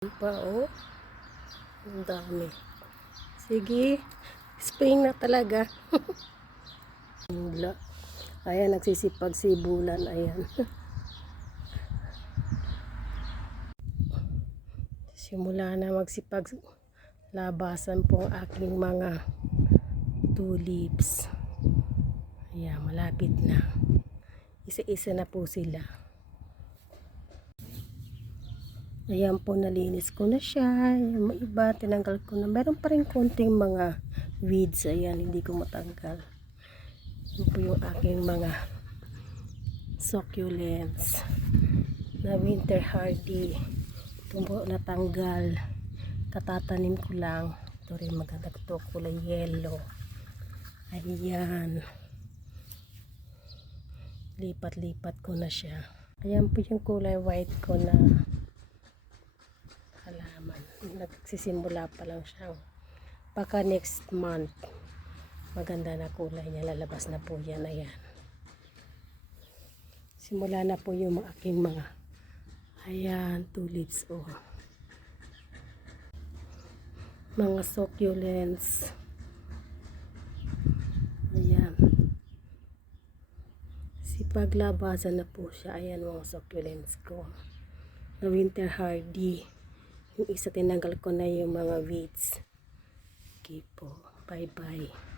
Pa oh, ang dami. Sige, spring na talaga. Ayan, nagsisipag sibulan. Ayan. Simula na magsipag labasan po ang aking mga tulips. Ayan, malapit na. Isa-isa na po sila. Ayan po, nalinis ko na siya. Yung iba, tinanggal ko na. Meron pa rin konting mga weeds. Ayan, hindi ko matanggal. Yan po yung aking mga succulents na winter hardy. Ito po natanggal. Katatanim ko lang. Ito rin maganda. Ito kulay yellow. Ayan. Lipat-lipat ko na siya. Ayan po yung kulay white ko na halaman. Nagsisimula pa lang siya. Baka next month maganda na kulay niya. Lalabas na po yan. Ayan. Simula na po yung aking mga ayan, tulips oh. Mga succulents. Ayan. Sipaglabasan na po siya. Ayan mga succulents ko. Na winter hardy. Yung isa tinanggal ko na yung mga weeds. Okay po. Bye bye.